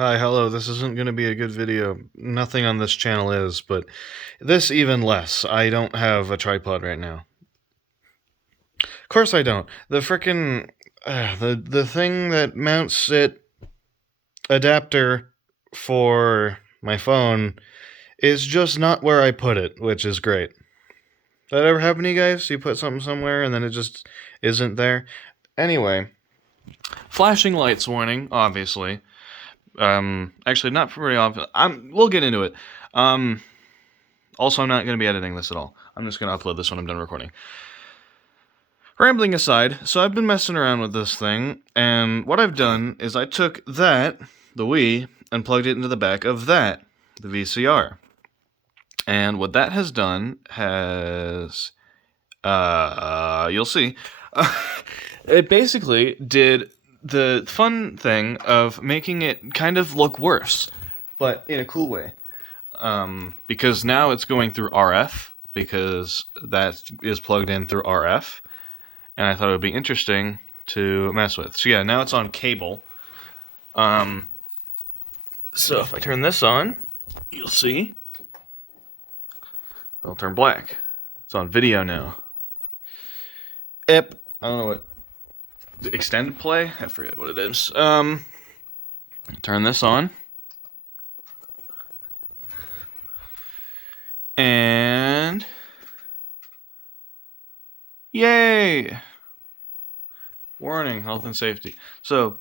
Hi, hello. This isn't going to be a good video. Nothing on this channel is, but this even less. I don't have a tripod right now. Of course I don't. The frickin' the thing that mounts it adapter for my phone is just not where I put it, which is great. That ever happen to you guys? You put something somewhere and then it just isn't there? Anyway, flashing lights warning, obviously. Actually, not pretty obvious. We'll get into it. Also, I'm not going to be editing this at all. I'm just going to upload this when I'm done recording. Rambling aside, so I've been messing around with this thing, and what I've done is I took that, the Wii, and plugged it into the back of that, the VCR. And what that has done has, you'll see, it basically did the fun thing of making it kind of look worse, but in a cool way. Because now it's going through RF, because that is plugged in through RF, and I thought it would be interesting to mess with. So yeah, now it's on cable. So if I turn this on, you'll see it'll turn black. It's on video now. I don't know what extended play. I forget what it is. Turn this on. And yay! Warning, health and safety. So,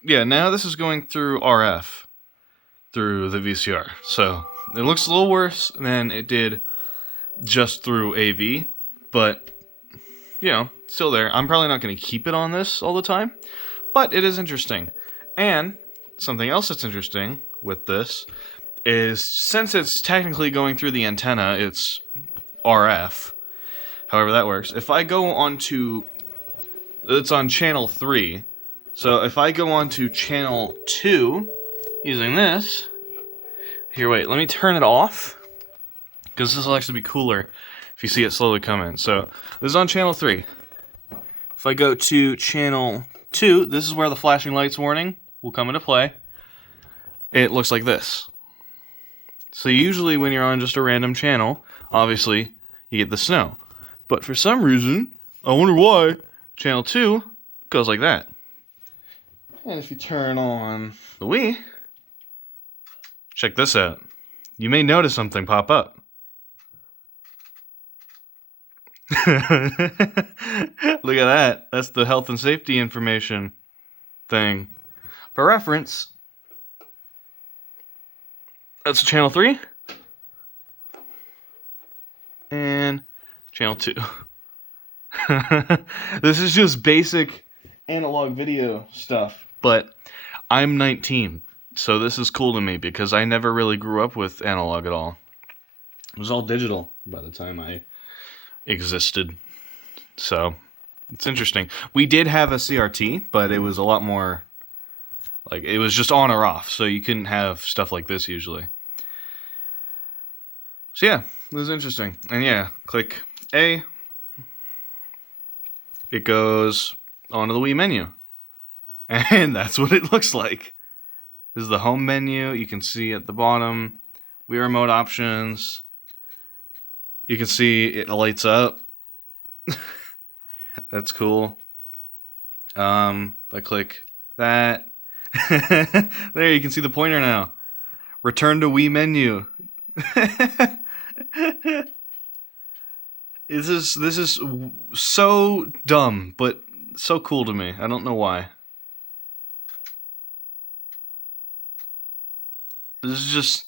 yeah, now this is going through RF through the VCR. So, it looks a little worse than it did just through AV, but, you know, still there. I'm probably not going to keep it on this all the time, but it is interesting. And something else that's interesting with this is, since it's technically going through the antenna, it's RF, however that works. If I go on to, it's on channel 3, so if I go on to channel 2 using this, here, wait, let me turn it off, because this will actually be cooler if you see it slowly come in. So this is on channel 3. If I go to channel 2, this is where the flashing lights warning will come into play. It looks like this. So usually when you're on just a random channel, obviously you get the snow. But for some reason, I wonder why, channel 2 goes like that. And if you turn on the Wii, check this out. You may notice something pop up. Look at that. That's the health and safety information thing. For reference, that's channel 3 and channel 2. This is just basic analog video stuff, but I'm 19, so this is cool to me because I never really grew up with analog at all. It was all digital by the time I existed, so it's interesting. We did have a CRT, but it was a lot more, like, it was just on or off, so you couldn't have stuff like this usually. So yeah, it was interesting. And yeah, click A, it goes onto the Wii menu. And that's what it looks like. This is the home menu. You can see at the bottom, Wii remote options. You can see it lights up. That's cool. If I click that, there you can see the pointer now. Return to Wii menu. This is so dumb, but so cool to me. I don't know why. This is just,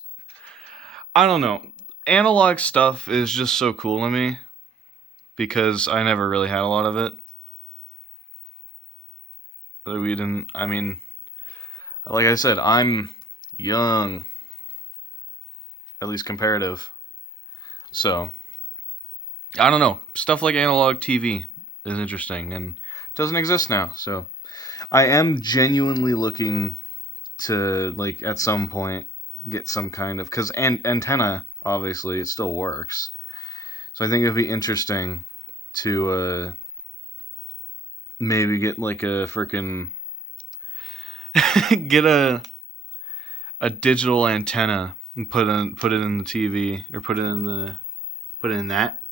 I don't know. Analog stuff is just so cool to me because I never really had a lot of it. We didn't, I mean, like I said, I'm young, at least comparative. So, I don't know. Stuff like analog TV is interesting and doesn't exist now. So, I am genuinely looking to, like, at some point get some kind of, because antenna, obviously, it still works. So I think it'd be interesting to maybe get like a freaking get a a digital antenna and put it in the TV, or put it in that.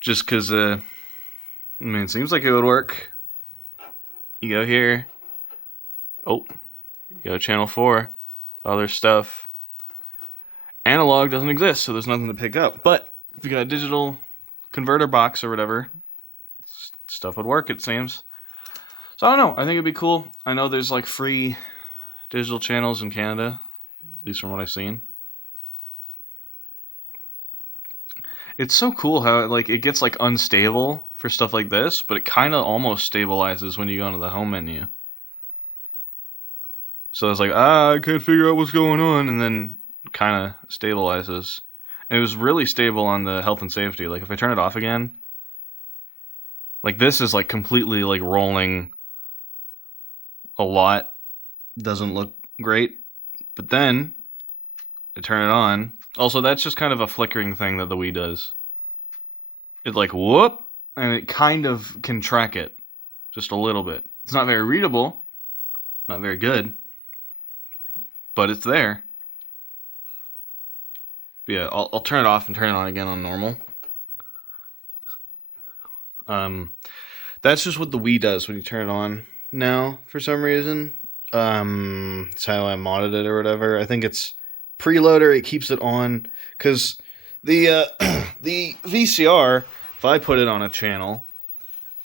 Just because, I mean, it seems like it would work. You go here. Oh, you go channel 4. Other stuff. Analog doesn't exist, so there's nothing to pick up. But if you got a digital converter box or whatever, stuff would work, it seems. So I don't know. I think it'd be cool. I know there's like free digital channels in Canada, at least from what I've seen. It's so cool how it gets like unstable for stuff like this, but it kind of almost stabilizes when you go into the home menu. So it's like, I can't figure out what's going on, and then kind of stabilizes. And it was really stable on the health and safety. Like if I turn it off again, like this is like completely like rolling a lot. Doesn't look great. But then I turn it on. Also, that's just kind of a flickering thing that the Wii does. It like whoop, and it kind of can track it just a little bit. It's not very readable, not very good, but it's there. But yeah, I'll turn it off and turn it on again on normal. That's just what the Wii does when you turn it on now for some reason. It's how I modded it or whatever. I think it's preloader. It keeps it on because the the VCR. If I put it on a channel,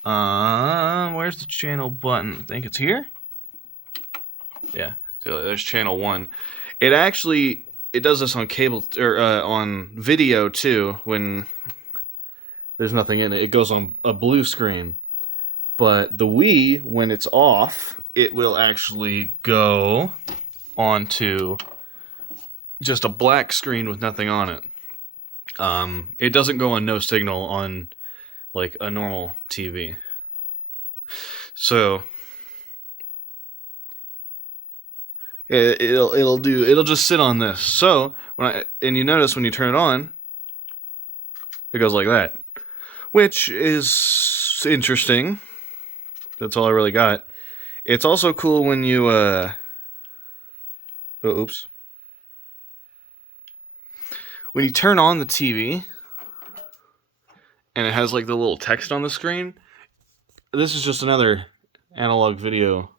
where's the channel button? I think it's here. Yeah, so there's channel 1. It does this on cable or on video too. When there's nothing in it, it goes on a blue screen. But the Wii, when it's off, it will actually go onto just a black screen with nothing on it. It doesn't go on no signal on like a normal TV. So it'll just sit on this. So and you notice when you turn it on, it goes like that, which is interesting. That's all I really got. It's also cool when you oops. When you turn on the TV and it has like the little text on the screen, this is just another analog video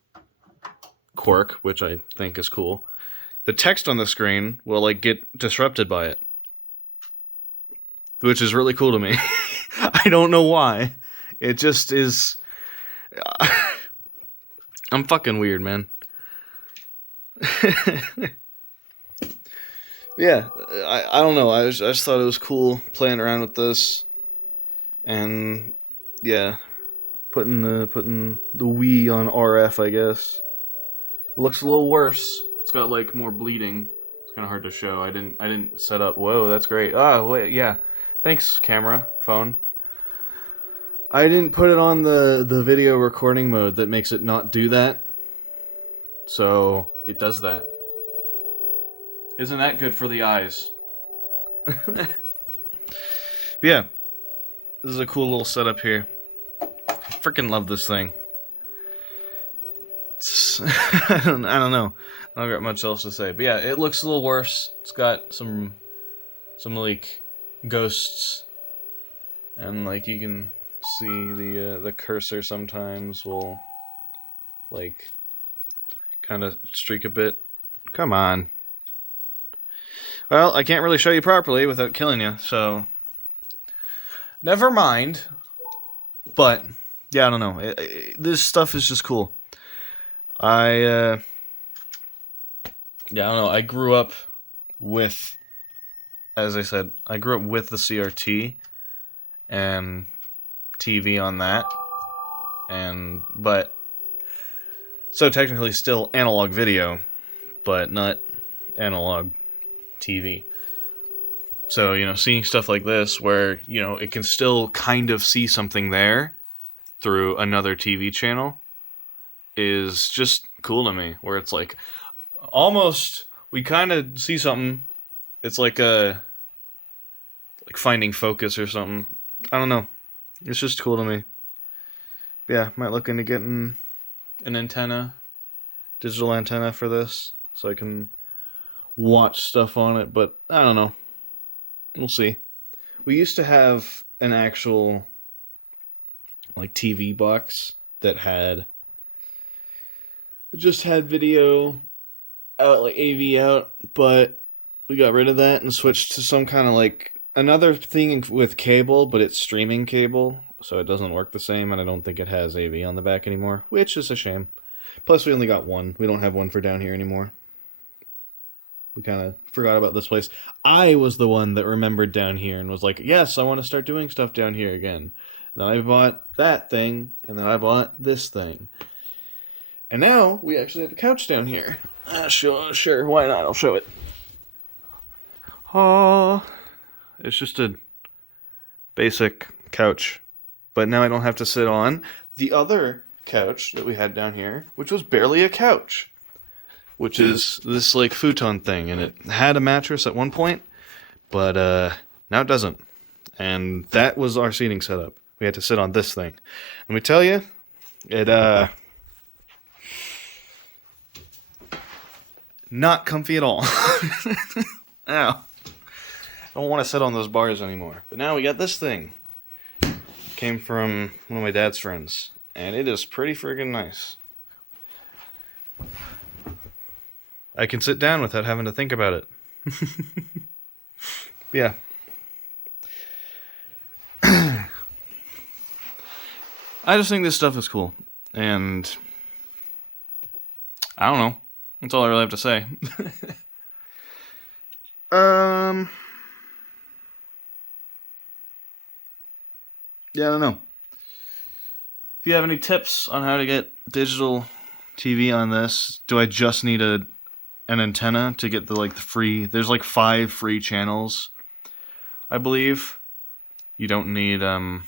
quirk, which I think is cool. The text on the screen will like get disrupted by it, which is really cool to me. I don't know why. It just is. I'm fucking weird, man. Yeah, I don't know. I just thought it was cool playing around with this, and yeah, putting the Wii on RF. I guess it looks a little worse. It's got like more bleeding. It's kind of hard to show. I didn't set up. Whoa, that's great. Oh wait, yeah. Thanks, camera, phone. I didn't put it on the video recording mode that makes it not do that. So it does that. Isn't that good for the eyes? But yeah, this is a cool little setup here. Freaking love this thing. I don't know. I don't got much else to say. But yeah, it looks a little worse. It's got some like ghosts, and like you can see the cursor sometimes will like kind of streak a bit. Come on. Well, I can't really show you properly without killing you, so never mind. But yeah, I don't know. This stuff is just cool. I don't know. I grew up with, as I said, I grew up with the CRT and TV on that, but so technically still analog video, but not analog TV. So, you know, seeing stuff like this where, you know, it can still kind of see something there through another TV channel is just cool to me, where it's like almost we kind of see something. It's like finding focus or something. I don't know. It's just cool to me. But yeah, might look into getting an antenna, digital antenna for this. so I can watch stuff on it, but I don't know. We'll see. We used to have an actual like TV box that just had video out, like AV out, but we got rid of that and switched to some kind of like another thing with cable, but it's streaming cable, so it doesn't work the same, and I don't think it has AV on the back anymore, which is a shame. Plus, we only got one. We don't have one for down here anymore. We kind of forgot about this place. I was the one that remembered down here and was like, yes, I want to start doing stuff down here again. And then I bought that thing, and then I bought this thing. And now we actually have a couch down here. Sure, why not? I'll show it. Oh, it's just a basic couch. But now I don't have to sit on the other couch that we had down here, which was barely a couch, which is this like futon thing, and it had a mattress at one point, but now it doesn't. And that was our seating setup. We had to sit on this thing. Let me tell you, it not comfy at all. Ow. I don't want to sit on those bars anymore. But now we got this thing. Came from one of my dad's friends, and it is pretty friggin' nice. I can sit down without having to think about it. Yeah. I just think this stuff is cool, and I don't know. That's all I really have to say. Yeah, I don't know. If you have any tips on how to get digital TV on this, do I just need an antenna to get the free? There's like 5 free channels, I believe. You don't need a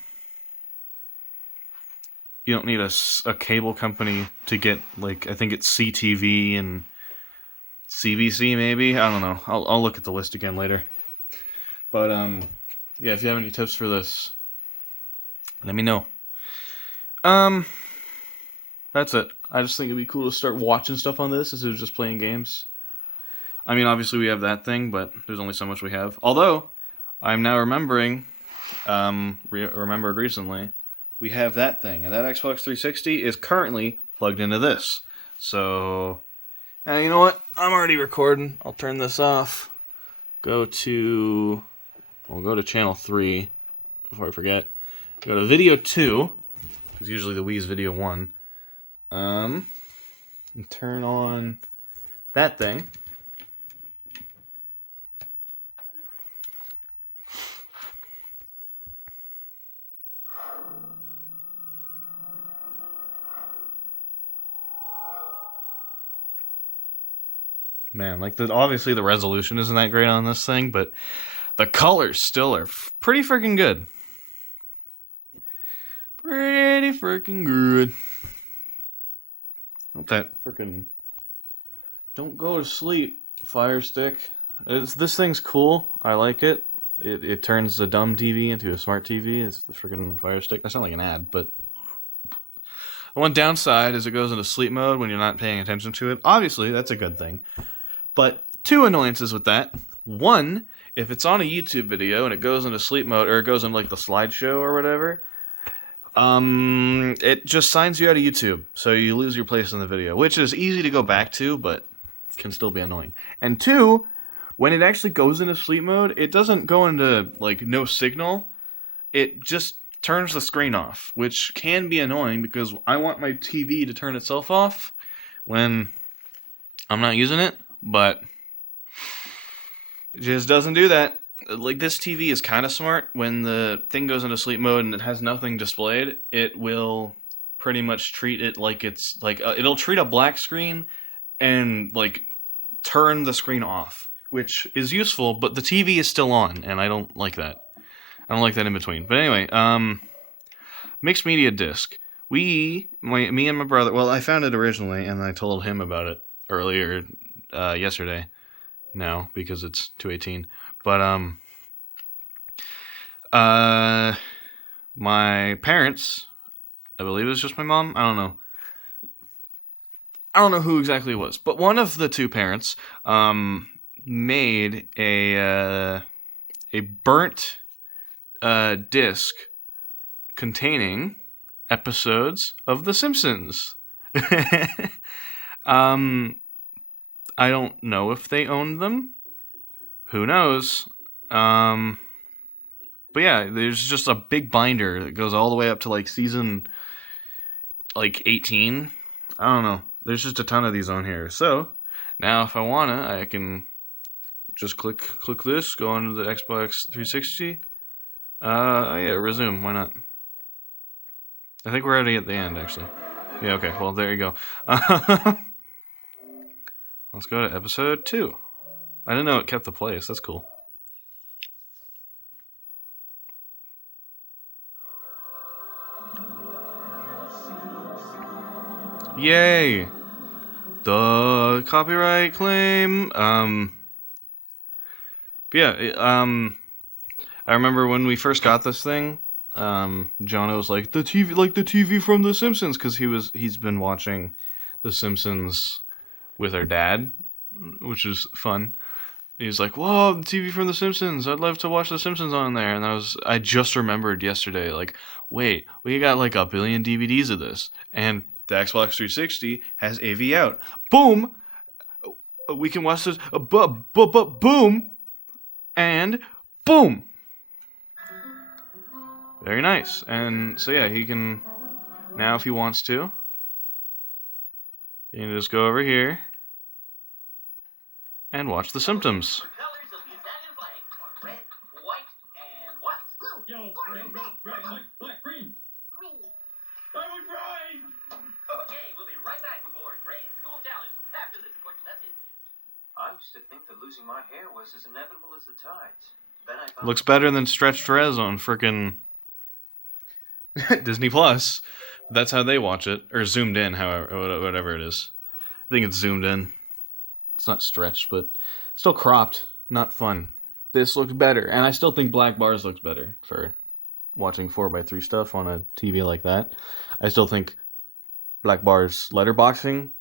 cable company to get, like, I think it's CTV and CBC maybe. I don't know. I'll look at the list again later. But yeah, if you have any tips for this, let me know. That's it. I just think it'd be cool to start watching stuff on this instead of just playing games. I mean, obviously we have that thing, but there's only so much we have. Although, I'm now remembering, remembered recently, we have that thing, and that Xbox 360 is currently plugged into this. So, you know what? I'm already recording. I'll turn this off. We'll go to channel 3 before I forget. Go to video 2, because usually the Wii's video 1. And turn on that thing. Man, obviously the resolution isn't that great on this thing, but the colors still are pretty freaking good. Pretty freaking good. Not that freaking... Don't go to sleep, Fire Stick. This thing's cool. I like it. It turns a dumb TV into a smart TV. It's the freaking Fire Stick. That sounds like an ad, but... The one downside is it goes into sleep mode when you're not paying attention to it. Obviously, that's a good thing. But 2 annoyances with that. 1, if it's on a YouTube video and it goes into sleep mode, or it goes in like the slideshow or whatever, it just signs you out of YouTube, so you lose your place in the video, which is easy to go back to, but can still be annoying. And 2, when it actually goes into sleep mode, it doesn't go into no signal. It just turns the screen off, which can be annoying because I want my TV to turn itself off when I'm not using it. But it just doesn't do that. This TV is kind of smart. When the thing goes into sleep mode and it has nothing displayed, it will pretty much treat it like it's it'll treat a black screen and turn the screen off, which is useful, but the TV is still on, and I don't like that. I don't like that in between. But anyway, mixed media disc. Me and my brother, well, I found it originally, and I told him about it earlier, yesterday, now, because it's 2/18, but, my parents, I believe it was just my mom, I don't know, I don't know who exactly it was, but one of the two parents made a burnt disc containing episodes of The Simpsons. I don't know if they owned them. Who knows? But yeah, there's just a big binder that goes all the way up to like season like 18. I don't know. There's just a ton of these on here. So now if I wanna, I can just click this, go onto the Xbox 360. Oh yeah, resume. Why not? I think we're already at the end, actually. Yeah, okay. Well, there you go. Let's go to episode 2. I didn't know it kept the place. That's cool. Yay! The copyright claim. But yeah, I remember when we first got this thing, Jono was like, the TV from The Simpsons, because he's been watching The Simpsons with our dad, which is fun. He's like, whoa, the TV from The Simpsons. I'd love to watch The Simpsons on there. And I just remembered yesterday, like, wait, we got like a billion DVDs of this. And the Xbox 360 has AV out. Boom! We can watch this. Boom! And boom! Very nice. And so yeah, he can, now if he wants to, he can just go over here and watch The Simpsons. Yellow, red, white, black, green. Green. I was right! Okay, we'll be right back with more Grade School Challenge after this important message. I used to think that losing my hair was as inevitable as the tides. Then I found Looks better than stretched res on frickin' Disney Plus. That's how they watch it, or zoomed in, however, whatever it is. I think it's zoomed in. It's not stretched, but still cropped. Not fun. This looks better, and I still think Black Bars looks better for watching 4x3 stuff on a TV like that. I still think Black Bars letterboxing.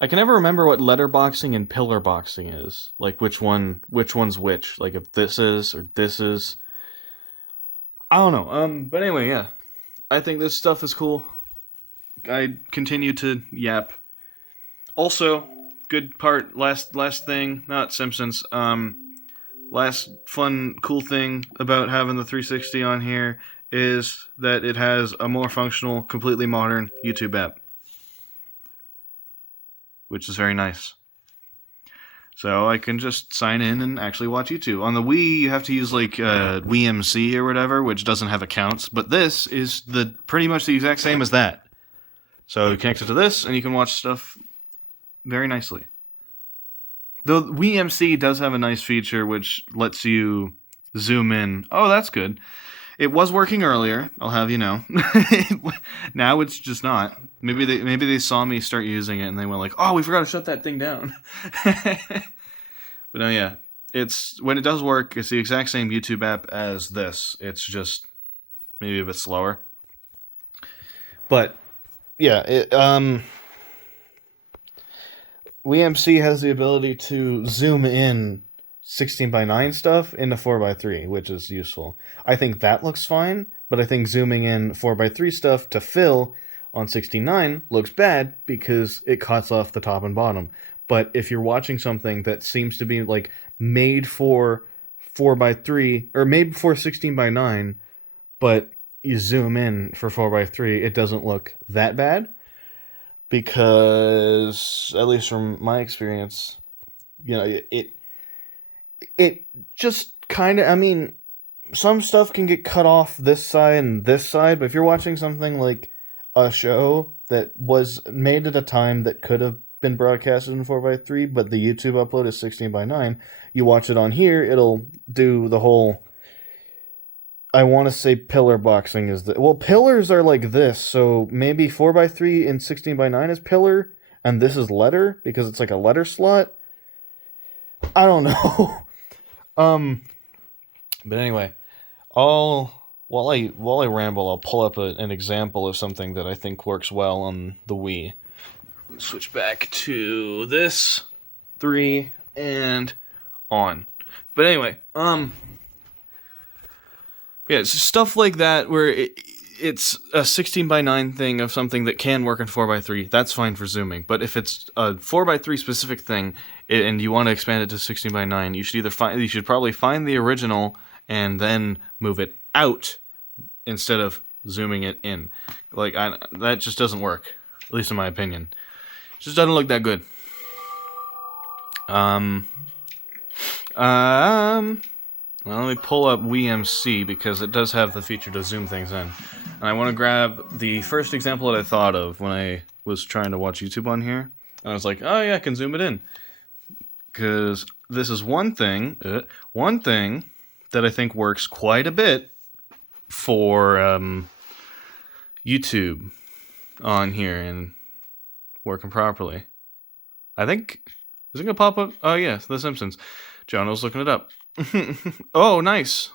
I can never remember what letterboxing and pillar boxing is. Like which one's which. Like if this is or this is. I don't know. But anyway, yeah. I think this stuff is cool. I continue to yap. Also, good part, last thing, not Simpsons. Last fun, cool thing about having the 360 on here is that it has a more functional, completely modern YouTube app, which is very nice. So I can just sign in and actually watch YouTube. On the Wii, you have to use like WiiMC or whatever, which doesn't have accounts. But this is pretty much the exact same as that. So you connect it to this, and you can watch stuff very nicely. The WiiMC does have a nice feature which lets you zoom in. Oh, that's good. It was working earlier, I'll have you know. Now it's just not. Maybe they saw me start using it and they went like, "Oh, we forgot to shut that thing down." But no, yeah. It's when it does work, it's the exact same YouTube app as this. It's just maybe a bit slower. But yeah, WiiMC has the ability to zoom in 16:9 stuff into 4:3, which is useful. I think that looks fine, but I think zooming in 4:3 stuff to fill on 16:9 looks bad because it cuts off the top and bottom. But if you're watching something that seems to be like made for 4:3 or made for 16:9, but you zoom in for 4:3, it doesn't look that bad. Because, at least from my experience, you know, it just kind of, I mean, some stuff can get cut off this side and this side, but if you're watching something like a show that was made at a time that could have been broadcasted in 4:3, but the YouTube upload is 16:9, you watch it on here, it'll do the whole, I want to say pillar boxing is well, pillars are like this, so maybe 4:3 and 16:9 is pillar, and this is letter, because it's like a letter slot. I don't know. But anyway, while I ramble, I'll pull up an example of something that I think works well on the Wii. Switch back to this 3 and on. But anyway, yeah, it's stuff like that where it's a 16:9 thing of something that can work in 4:3. That's fine for zooming. But if it's a 4:3 specific thing and you want to expand it to 16:9, you should probably find the original and then move it out instead of zooming it in. That just doesn't work, at least in my opinion. It just doesn't look that good. Well, let me pull up WeMC because it does have the feature to zoom things in. And I want to grab the first example that I thought of when I was trying to watch YouTube on here. And I was like, oh yeah, I can zoom it in. Because this is one thing that I think works quite a bit for YouTube on here and working properly. I think, is it going to pop up? Oh yeah, The Simpsons. John was looking it up. Oh, nice.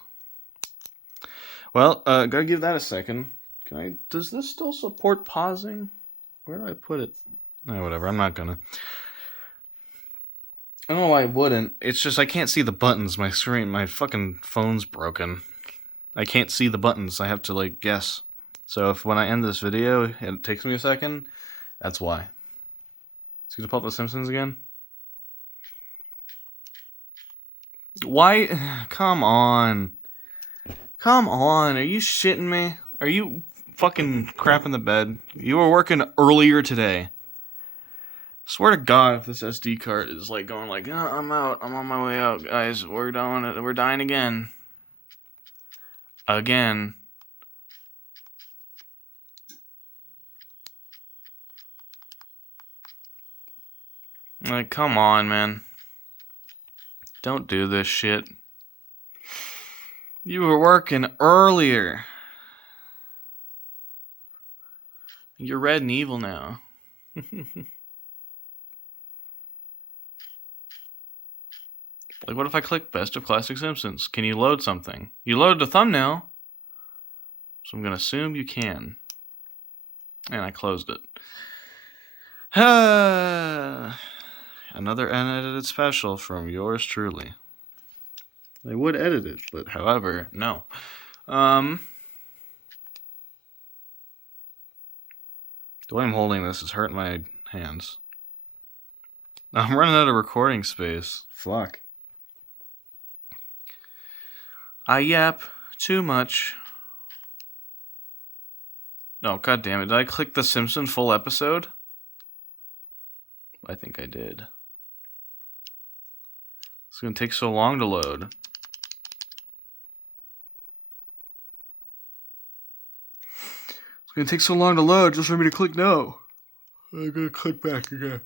Well, gotta give that a second. Does this still support pausing? Where do I put it? Whatever, I'm not gonna. I don't know why I wouldn't. It's just I can't see the buttons. My fucking phone's broken. I can't see the buttons. I have to, guess. So if when I end this video, it takes me a second, that's why. It's gonna pop The Simpsons again? Why? Come on. Are you shitting me? Are you fucking crapping the bed? You were working earlier today. Swear to God, if this SD card is going oh, I'm out. I'm on my way out, guys. We're dying again. Again. Come on, man. Don't do this shit. You were working earlier. You're red and evil now. What if I click Best of Classic Simpsons? Can you load something? You loaded a thumbnail. So I'm going to assume you can. And I closed it. Another unedited special from yours truly. I would edit it, but however, no. The way I'm holding this is hurting my hands. I'm running out of recording space. Fuck. I yap too much. No, god damn it. Did I click the Simpson full episode? I think I did. It's going to take so long to load. It's going to take so long to load just for me to click no. I'm going to click back again.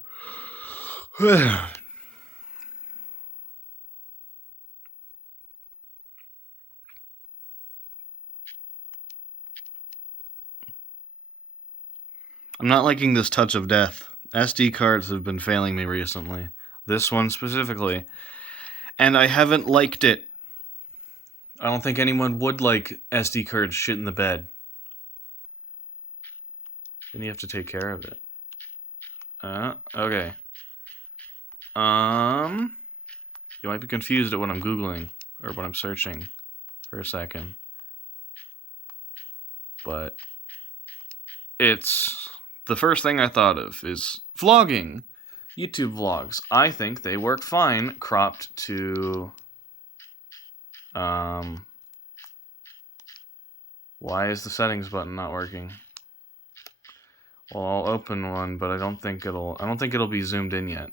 I'm not liking this touch of death. SD cards have been failing me recently. This one specifically. And I haven't liked it. I don't think anyone would like SD cards shit in the bed. Then you have to take care of it. Okay. You might be confused at what I'm Googling or what I'm searching for a second. But it's the first thing I thought of is vlogging. YouTube vlogs. I think they work fine cropped to why is the settings button not working? Well, I'll open one, but I don't think it'll be zoomed in yet.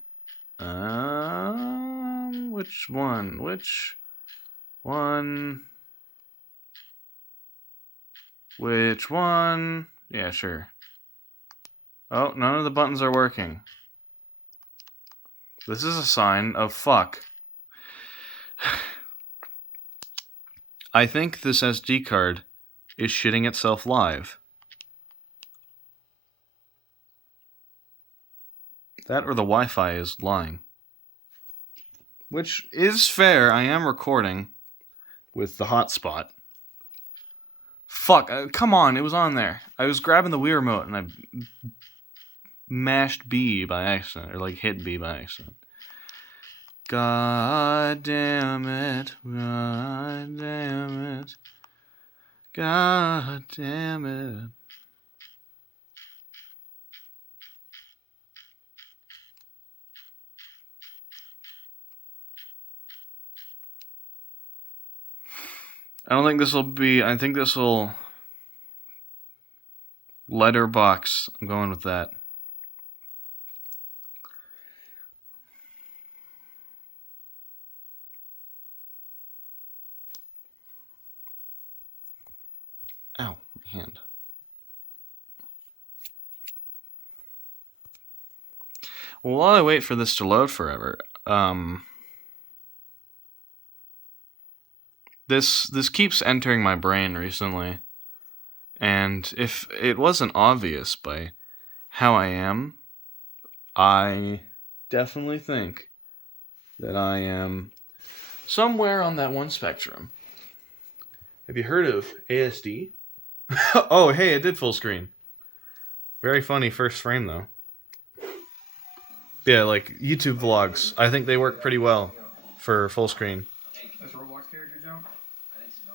Which one? Which one? Yeah, sure. Oh, none of the buttons are working. This is a sign of fuck. I think this SD card is shitting itself live. That or the Wi-Fi is lying. Which is fair. I am recording with the hotspot. Fuck, come on, it was on there. I was grabbing the Wii remote and I mashed B by accident, or like hit B by accident. God damn it. God damn it. God damn it. I don't think this will be. I think this will. Letterbox. I'm going with that. Ow, my hand. Well, while I wait for this to load forever, this keeps entering my brain recently, and if it wasn't obvious by how I am, I definitely think that I am somewhere on that one spectrum. Have you heard of ASD? Oh, hey, it did full screen. Very funny first frame, though. Yeah, like YouTube vlogs. I think they work pretty well for full screen. That's Roblox character jump? I think so.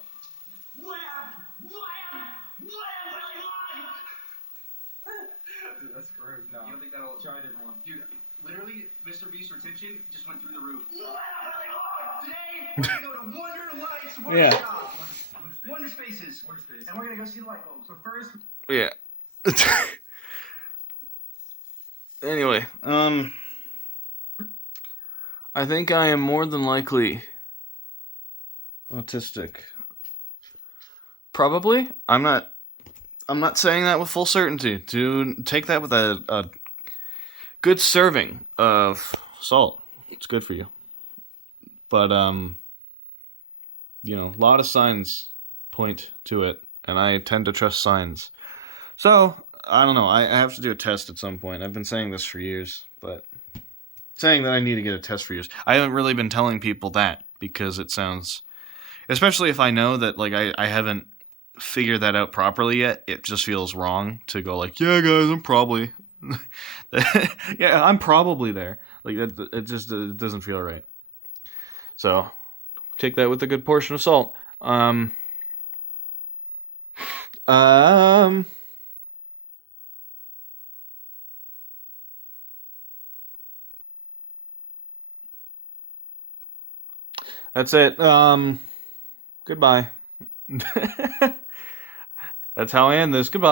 Dude, that's gross. No. You don't think that'll... Try a different one. Dude, literally, Mr. Beast's retention just went through the roof. Today, we're gonna go to Wonder Lights Workshop. Wonder Spaces. Wonder Space. And we're gonna go see the light bulbs. But first, Yeah. Anyway, I think I am more than likely autistic. Probably. I'm not saying that with full certainty. To take that with a good serving of salt. It's good for you. But you know, a lot of signs point to it, and I tend to trust signs. So, I don't know. I have to do a test at some point. I've been saying this for years, but saying that I need to get a test for years. I haven't really been telling people that because it sounds, especially if I know that like I haven't figured that out properly yet, it just feels wrong to go like, yeah, guys, I'm probably, yeah, I'm probably there. Like it just it doesn't feel right. So take that with a good portion of salt. That's it. Goodbye. That's how I end this. Goodbye.